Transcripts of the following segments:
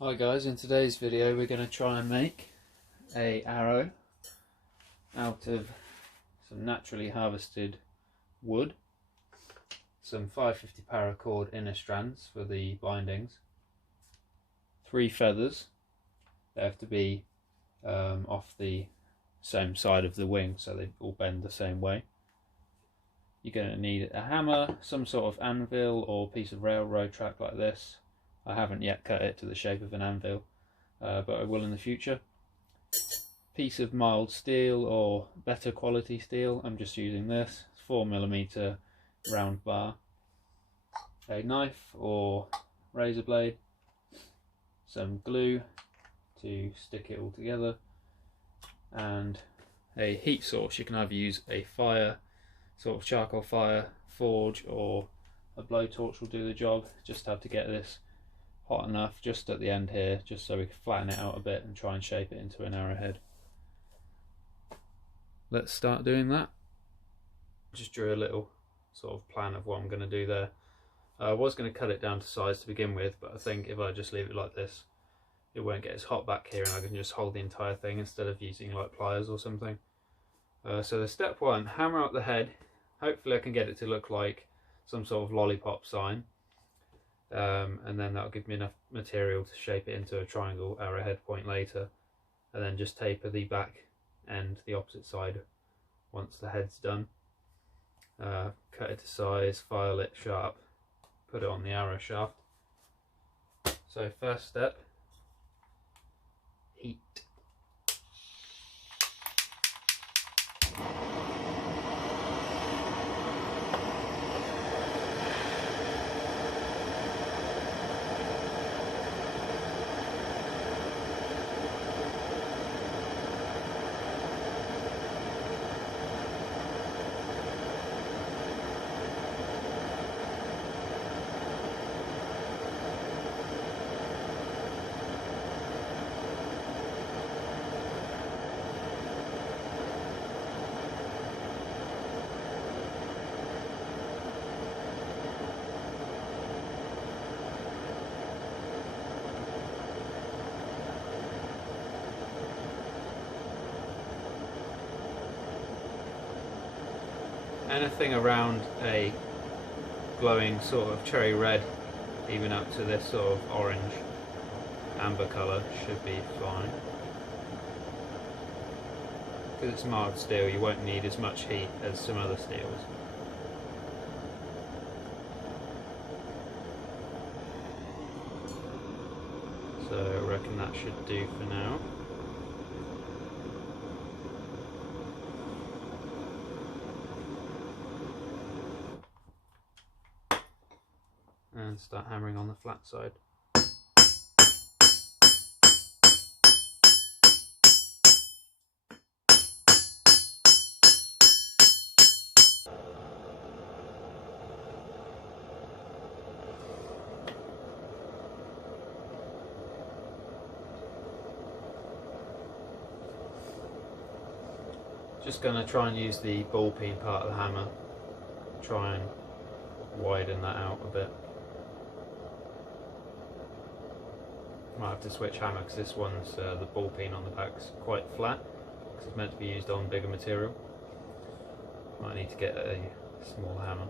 Hi guys, in today's video we're going to try and make a arrow out of some naturally harvested wood, some 550 paracord inner strands for the bindings, 3 feathers. They have to be off the same side of the wing so they all bend the same way. You're going to need a hammer, some sort of anvil or piece of railroad track like this. I haven't yet cut it to the shape of an anvil, but I will in the future. Piece of mild steel or better quality steel, I'm just using this, 4mm round bar. A knife or razor blade, some glue to stick it all together, and a heat source. You can either use a fire, sort of charcoal fire, forge, or a blowtorch will do the job. Just have to get this hot enough just at the end here, just so we can flatten it out a bit and try and shape it into an arrowhead. Let's start doing that. Just drew a little sort of plan of what I'm going to do there. I was going to cut it down to size to begin with, but I think if I just leave it like this, it won't get as hot back here and I can just hold the entire thing instead of using like pliers or something. So the step one, hammer out the head. Hopefully I can get it to look like some sort of lollipop sign. And then that'll give me enough material to shape it into a triangle arrowhead point later, and then just taper the back end the opposite side once the head's done. Cut it to size, file it sharp, put it on the arrow shaft. So first step, heat. Anything around a glowing sort of cherry red, even up to this sort of orange amber colour, should be fine. Because it's mild steel, you won't need as much heat as some other steels. So I reckon that should do for now. And start hammering on the flat side. Just going to try and use the ball peen part of the hammer, try and widen that out a bit. Might have to switch hammer because this one's the ball peen on the back's quite flat because it's meant to be used on bigger material. Might need to get a small hammer.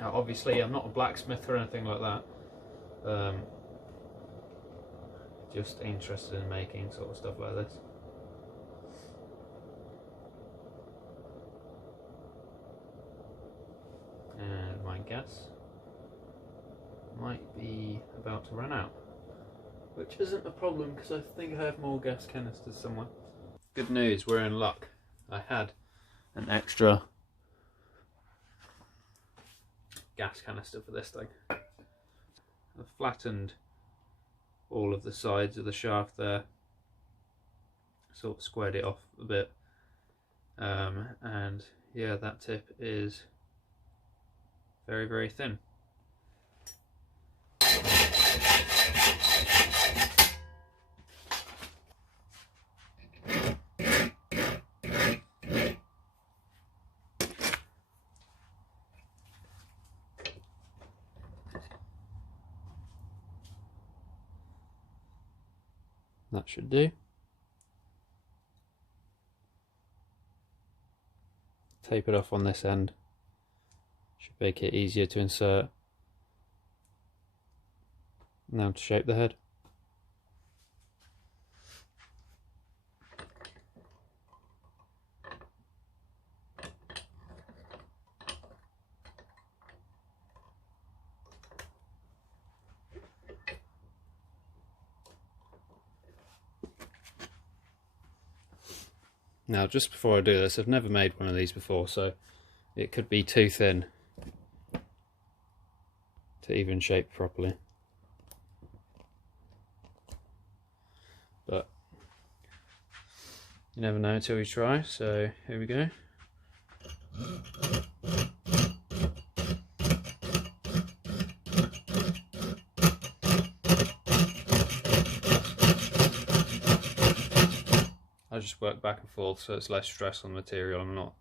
Now obviously I'm not a blacksmith or anything like that, just interested in making sort of stuff like this. And my gas might be about to run out, which isn't a problem because I think I have more gas canisters somewhere. Good news, we're in luck. I had an extra gas canister for this thing. I've flattened all of the sides of the shaft there, sort of squared it off a bit, and yeah, that tip is very, very thin. That should do. Tape it off on this end. Should make it easier to insert. Now to shape the head. Now, just before I do this, I've never made one of these before, so it could be too thin to even shape properly. But you never know until you try, so here we go. I just work back and forth so it's less stress on the material. I'm not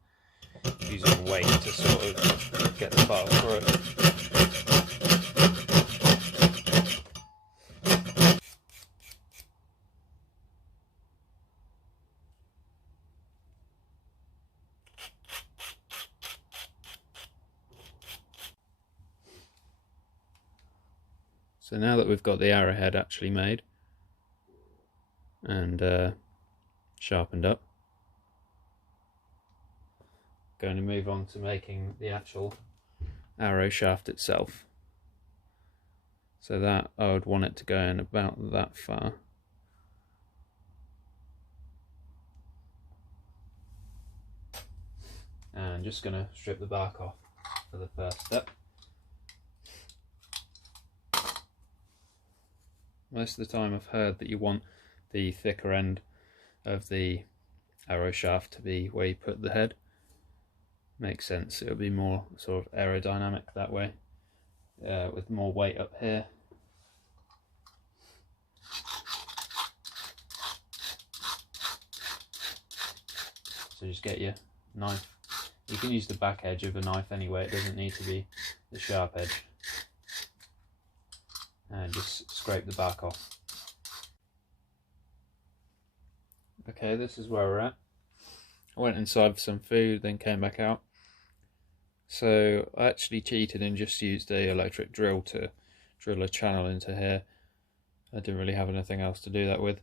using weight to sort of get the file through it. So now that we've got the arrowhead actually made and sharpened up, going to move on to making the actual arrow shaft itself. So that I would want it to go in about that far. And just going to strip the bark off for the first step. Most of the time I've heard that you want the thicker end of the arrow shaft to be where you put the head. Makes sense, it'll be more sort of aerodynamic that way, with more weight up here. So just get your knife. You can use the back edge of a knife anyway, it doesn't need to be the sharp edge. And just scrape the bark off. Okay, this is where we're at. I went inside for some food, then came back out. So I actually cheated and just used an electric drill to drill a channel into here. I didn't really have anything else to do that with.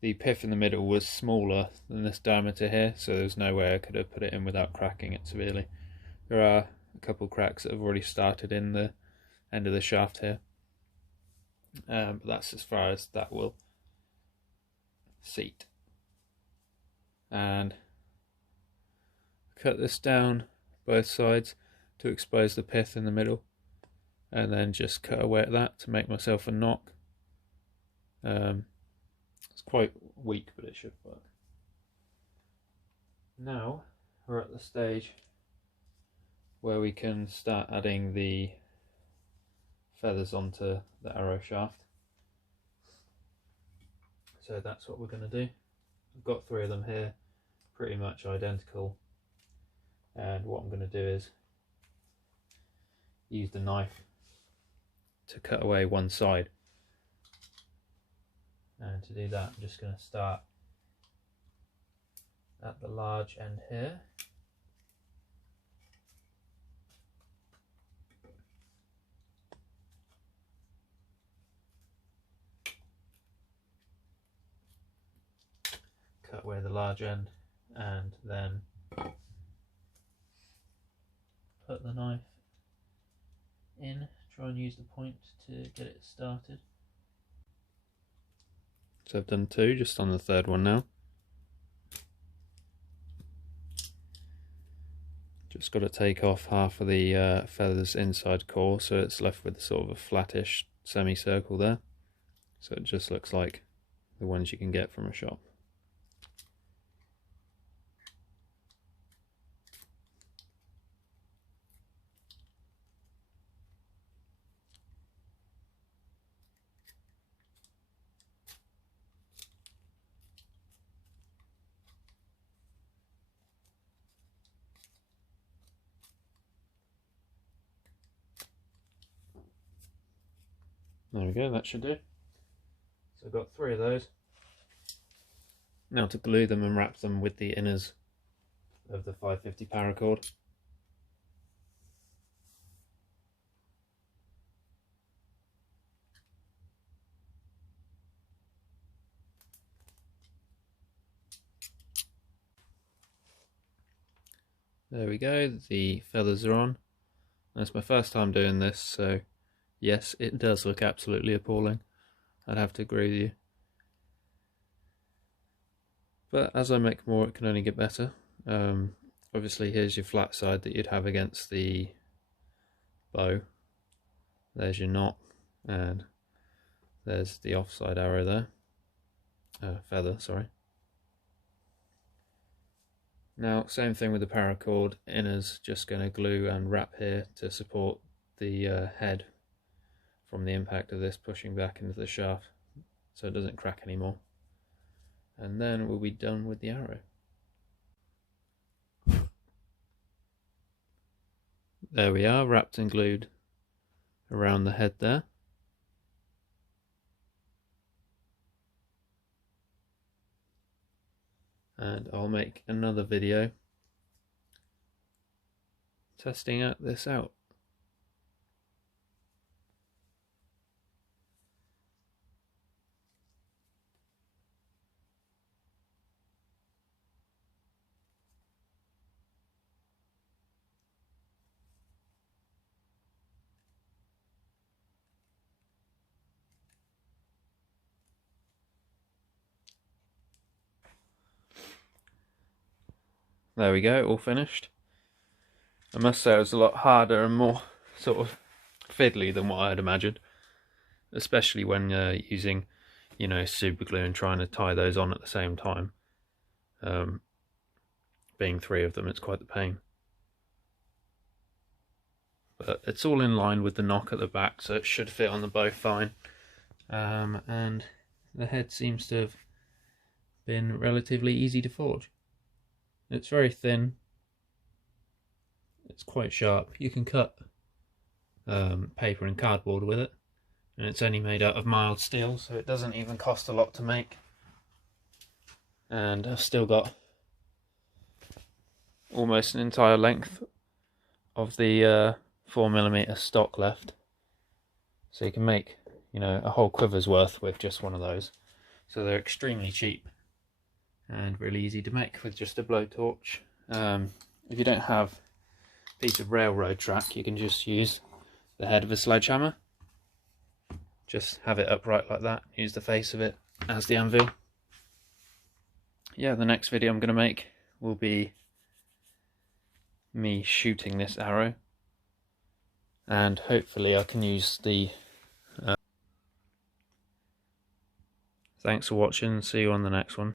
The pith in the middle was smaller than this diameter here, so there's no way I could have put it in without cracking it severely. There are a couple cracks that have already started in the end of the shaft here. But that's as far as that will seat. And cut this down both sides to expose the pith in the middle, and then just cut away at that to make myself a knock. It's quite weak, but it should work. Now we're at the stage where we can start adding the feathers onto the arrow shaft. So that's what we're going to do. I've got 3 of them here, pretty much identical, and what I'm going to do is use the knife to cut away one side. And to do that, I'm just going to start at the large end here. Cut away the large end and then put the knife in, try and use the point to get it started. So I've done 2, just on the 3rd one now. Just got to take off half of the feathers inside core, so it's left with sort of a flattish semicircle there. So it just looks like the ones you can get from a shop. There we go, that should do. So I've got 3 of those. Now to glue them and wrap them with the inners of the 550 paracord. There we go, the feathers are on. That's my first time doing this, so yes, it does look absolutely appalling. I'd have to agree with you. But as I make more, it can only get better. Obviously, here's your flat side that you'd have against the bow. There's your knot, and there's the offside arrow there. Feather, sorry. Now, same thing with the paracord. Inner's just going to glue and wrap here to support the head from the impact of this pushing back into the shaft, so it doesn't crack anymore. And then we'll be done with the arrow. There we are, wrapped and glued around the head there. And I'll make another video testing this out. There we go, all finished. I must say it was a lot harder and more sort of fiddly than what I had imagined, especially when using, you know, super glue and trying to tie those on at the same time. Being 3 of them, it's quite the pain. But it's all in line with the knock at the back, so it should fit on the bow fine. And the head seems to have been relatively easy to forge. It's very thin, it's quite sharp. You can cut paper and cardboard with it, and it's only made out of mild steel, so it doesn't even cost a lot to make. And I've still got almost an entire length of the 4mm stock left, so you can make, you know, a whole quiver's worth with just one of those. So they're extremely cheap and really easy to make with just a blowtorch. If you don't have a piece of railroad track, you can just use the head of a sledgehammer. Just have it upright like that, use the face of it as the anvil. Yeah, the next video I'm going to make will be me shooting this arrow, and hopefully I can use the thanks for watching, see you on the next one.